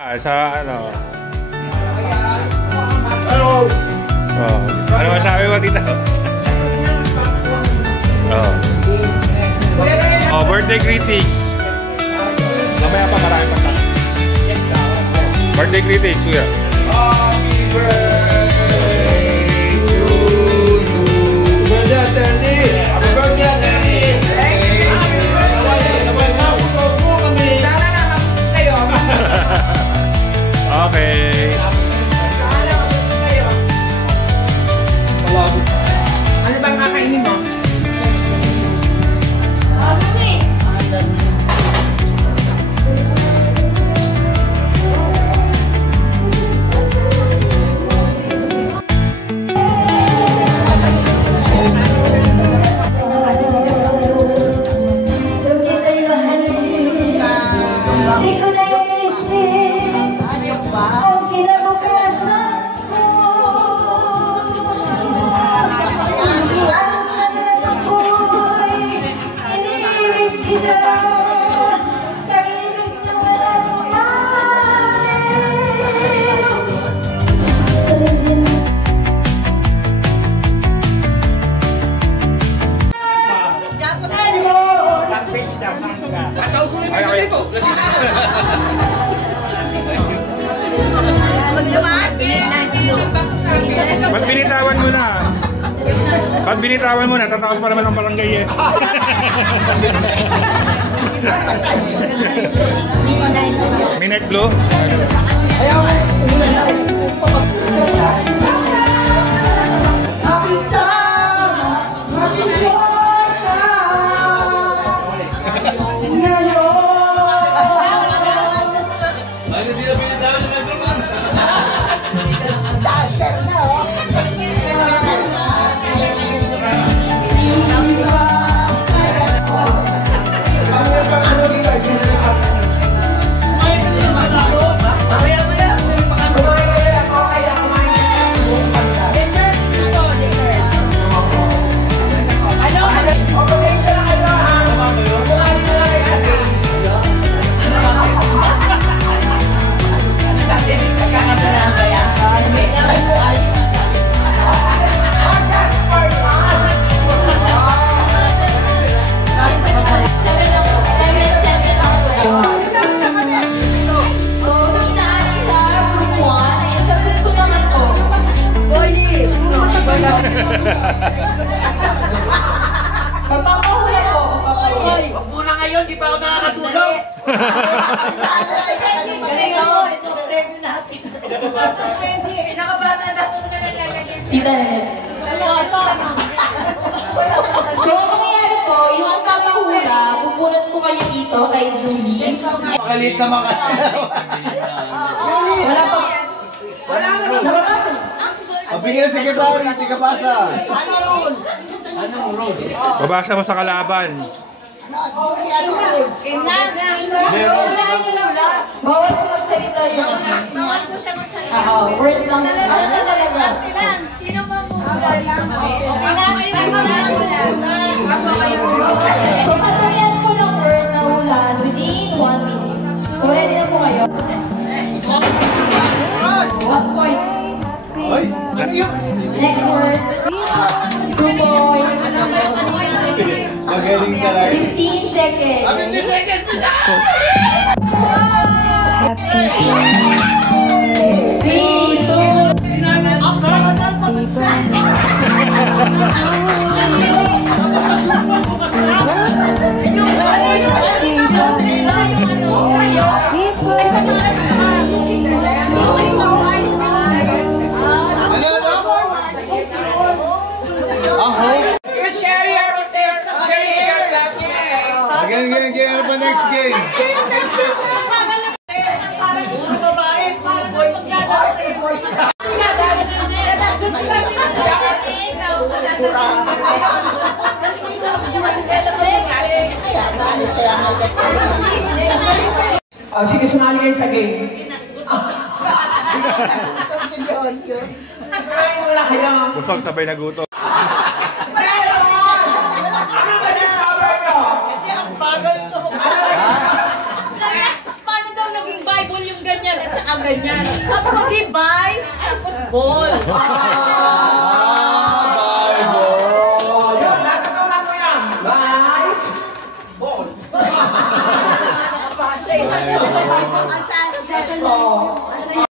Sa ano? Hello! Oh. Ano masabi mo, tita? Oh. Oh, birthday greetings. Mamaya pa, marami pa tayo. Birthday greetings, kuya. Happy birthday to you. Birthday, Atty. Happy birthday, Atty. Okay. Ano bang kakainin mo? Pag binitawan mo na, tatawag pa naman ng barangay eh. Minute blue? Magpapahuli ako. Hoy, wag muna ngayon, di pa ako nakakatulog. Pinakabata na. Tita. So, ang nangyayari po, yung stop ang hula, pupunod po kayo dito kay Julie. Makalit naman kasi. Wala pa. Wala na. Nakapasa. Mabigyan ng sekretary, hindi ka pasa. Babasa mo sa kalaban. Bawal po magsalita yun. Bawal po siya magsalita. Words lang. Ano na talaga? Sino ba mo dito kami? So, katayan po ng word na hula within 1 minute. So, ready na po kayo? 1 point. Next word. 2 points. Magaling talaga. 15 seconds. 15 seconds! Let's go. 3, Again, ano pa next game? Puro babae, puro boys. Oh, sige, sumali kayo sa game. Wala kayo. Busog sabay na gutom. Paano daw naging Bible yung ganyan? nakaganyan. Tapos di bye, tapos ball. Yun, natatawanan mo yan. Bye. Ball. Nakapasa. Ang sa